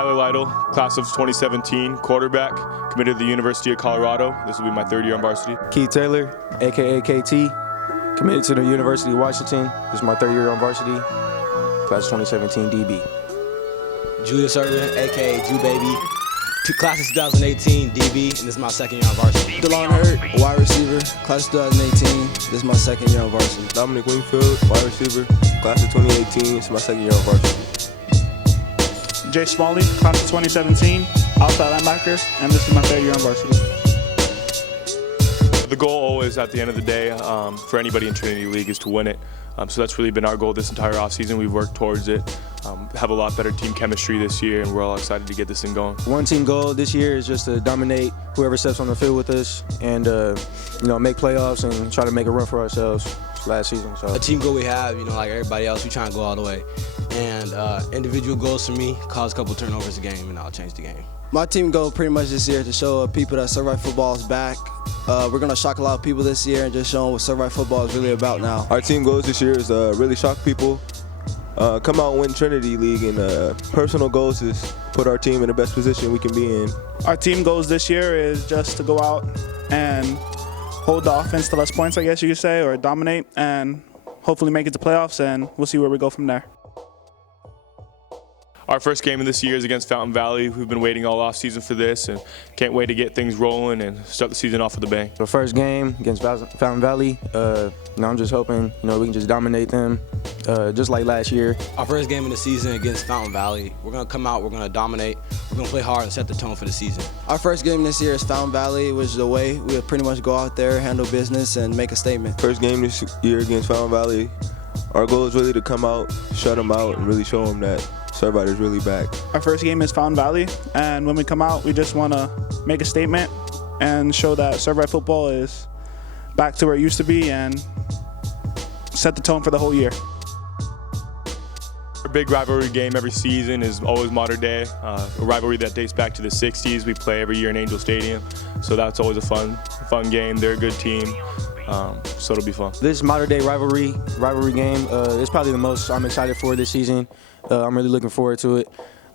Tyler Lytle, class of 2017, quarterback, committed to the University of Colorado. This will be my third year on varsity. Keith Taylor, a.k.a. KT, committed to the University of Washington. This is my third year on varsity, class of 2017 DB. Julius Irvin, a.k.a. Jew Baby, class of 2018 DB, and this is my second year on varsity. Delon, wide receiver, class of 2018. This is my second year on varsity. Dominic Wingfield, wide receiver, class of 2018. This is my second year on varsity. Jay Smalley, class of 2017, outside linebacker, and this is my third year on varsity. The goal always at the end of the day for anybody in Trinity League is to win it. So that's really been our goal this entire offseason. We've worked towards it, have a lot better team chemistry this year, and we're all excited to get this thing going. One team goal this year is just to dominate whoever steps on the field with us and make playoffs and try to make a run for ourselves last season. So. A team goal we have, like everybody else, we try and go all the way. And individual goals for me, cause a couple turnovers a game, and I'll change the game. My team goal pretty much this year to show people that Servite football is back. We're going to shock a lot of people this year and just show them what Servite football is really about now. Our team goals this year is really shock people, come out and win Trinity League, and personal goals is put our team in the best position we can be in. Our team goals this year is just to go out and hold the offense to less points, I guess you could say, or dominate, and hopefully make it to playoffs, and we'll see where we go from there. Our first game of this year is against Fountain Valley. We've been waiting all off season for this and can't wait to get things rolling and start the season off with a bang. The first game against Fountain Valley, I'm just hoping we can just dominate them just like last year. Our first game of the season against Fountain Valley, we're going to come out, we're going to dominate, we're going to play hard and set the tone for the season. Our first game this year is Fountain Valley, which is the way we'll pretty much go out there, handle business, and make a statement. First game this year against Fountain Valley, our goal is really to come out, shut them out, and really show them that Servite is really back. Our first game is Fountain Valley, and when we come out, we just want to make a statement and show that Servite football is back to where it used to be and set the tone for the whole year. Our big rivalry game every season is always Modern Day, a rivalry that dates back to the 60s. We play every year in Angel Stadium, so that's always a fun game. They're a good team. So it'll be fun. This Modern Day rivalry game is probably the most I'm excited for this season. I'm really looking forward to it.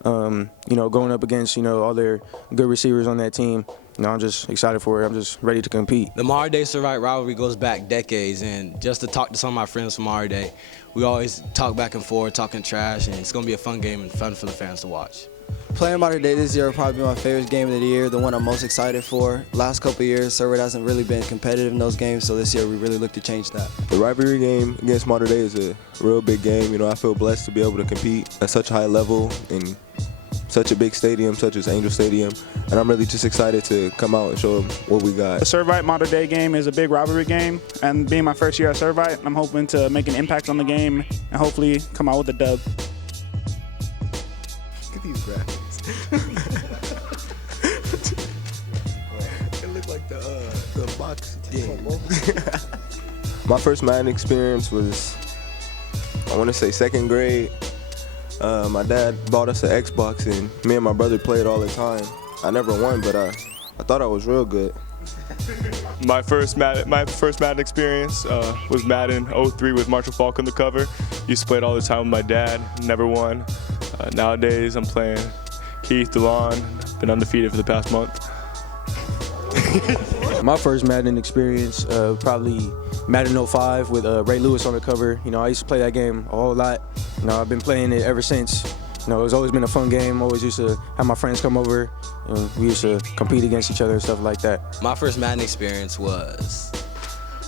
Going up against all their good receivers on that team. I'm just excited for it. I'm just ready to compete. The Modern Day Servite rivalry goes back decades, and just to talk to some of my friends from Modern Day, we always talk back and forth, talking trash, and it's going to be a fun game and fun for the fans to watch. Playing Modern Day this year will probably be my favorite game of the year, the one I'm most excited for. Last couple of years, Servite hasn't really been competitive in those games, so this year we really look to change that. The rivalry game against Modern Day is a real big game. I feel blessed to be able to compete at such a high level in such a big stadium, such as Angel Stadium, and I'm really just excited to come out and show them what we got. The Servite Modern Day game is a big rivalry game, and being my first year at Servite, I'm hoping to make an impact on the game and hopefully come out with a dub. Look at these graphics. It looked like the box game. My first Madden experience was, I want to say, second grade. My dad bought us an Xbox, and me and my brother played all the time. I never won, but I thought I was real good. My first Madden experience was Madden 03 with Marshall Falk on the cover. Used to play it all the time with my dad, never won. Nowadays I'm playing Keith, Delon, been undefeated for the past month. My first Madden experience, probably Madden 05 with Ray Lewis on the cover. I used to play that game a whole lot. I've been playing it ever since. It's always been a fun game. Always used to have my friends come over, and we used to compete against each other and stuff like that. My first Madden experience was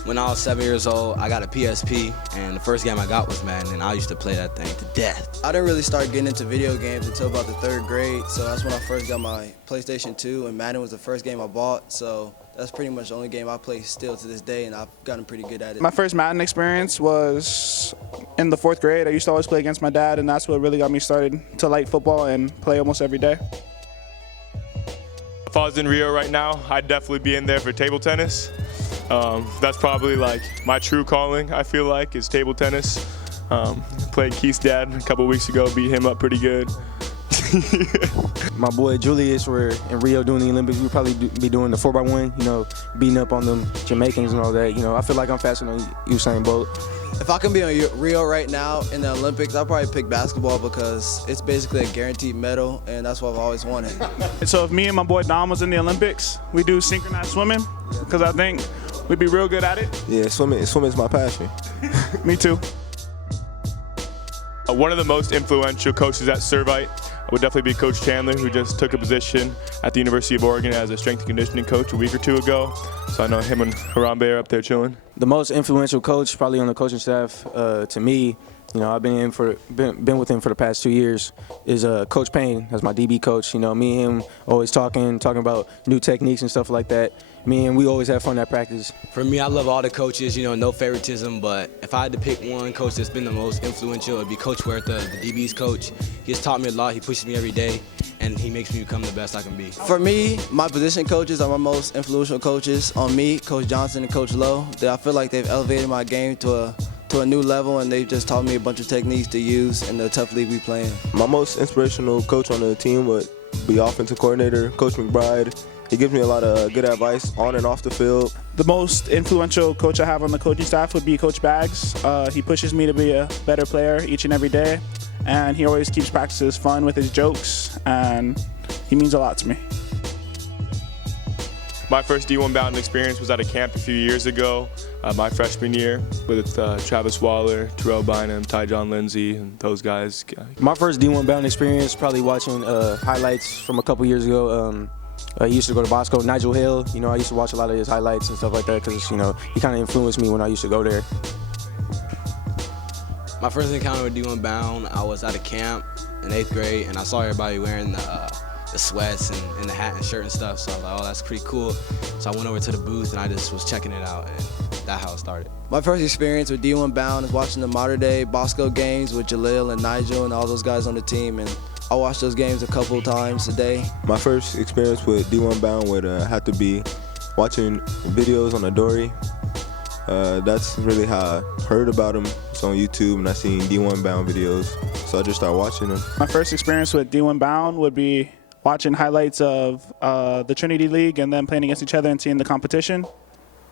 when I was 7 years old. I got a PSP, and the first game I got was Madden, and I used to play that thing to death. I didn't really start getting into video games until about the 3rd grade, so that's when I first got my PlayStation 2, and Madden was the first game I bought, so that's pretty much the only game I play still to this day, and I've gotten pretty good at it. My first Madden experience was in the 4th grade. I used to always play against my dad, and that's what really got me started to like football and play almost every day. If I was in Rio right now, I'd definitely be in there for table tennis. That's probably like my true calling, I feel like, is table tennis. Played Keith's dad a couple weeks ago, beat him up pretty good. My boy Julius, we're in Rio doing the Olympics. We'll probably be doing the 4x1, beating up on them Jamaicans and all that. I feel like I'm faster than Usain Bolt. If I can be on Rio right now in the Olympics, I'll probably pick basketball because it's basically a guaranteed medal, and that's what I've always wanted. So if me and my boy Dom was in the Olympics, we do synchronized swimming because I think we'd be real good at it. Yeah, swimming's my passion. Me too. One of the most influential coaches at Servite would definitely be Coach Chandler, who just took a position at the University of Oregon as a strength and conditioning coach a week or two ago. So I know him and Harambe are up there chilling. The most influential coach probably on the coaching staff to me, you know, I've been with him for the past 2 years, is Coach Payne. That's my DB coach. You know, me and him always talking about new techniques and stuff like that. We always have fun at practice. For me, I love all the coaches, you know, no favoritism, but if I had to pick one coach that's been the most influential, it would be Coach Huerta, the DB's coach. He has taught me a lot, he pushes me every day, and he makes me become the best I can be. For me, my position coaches are my most influential coaches. On me, Coach Johnson and Coach Lowe, I feel like they've elevated my game to a new level, and they've just taught me a bunch of techniques to use in the tough league we play in. My most inspirational coach on the team would be offensive coordinator, Coach McBride. He gives me a lot of good advice on and off the field. The most influential coach I have on the coaching staff would be Coach Baggs. He pushes me to be a better player each and every day, and he always keeps practices fun with his jokes, and he means a lot to me. My first D1 bound experience was at a camp a few years ago, my freshman year, with Travis Waller, Terrell Bynum, Tyjon Lindsey, and those guys. My first D1 bound experience, probably watching highlights from a couple years ago. He used to go to Bosco. Nigel Hill, you know, I used to watch a lot of his highlights and stuff like that because, you know, he kind of influenced me when I used to go there. My first encounter with D1 Bound, I was at a camp in 8th grade, and I saw everybody wearing the sweats and the hat and shirt and stuff, so I was like, oh, that's pretty cool. So I went over to the booth, and I just was checking it out, and that's how it started. My first experience with D1 Bound is watching the modern-day Bosco games with Jalil and Nigel and all those guys on the team, and I watch those games a couple times a day. My first experience with D1 Bound would have to be watching videos on Adori. That's really how I heard about him. It's on YouTube, and I seen D1 Bound videos, so I just started watching them. My first experience with D1 Bound would be watching highlights of the Trinity League and then playing against each other and seeing the competition.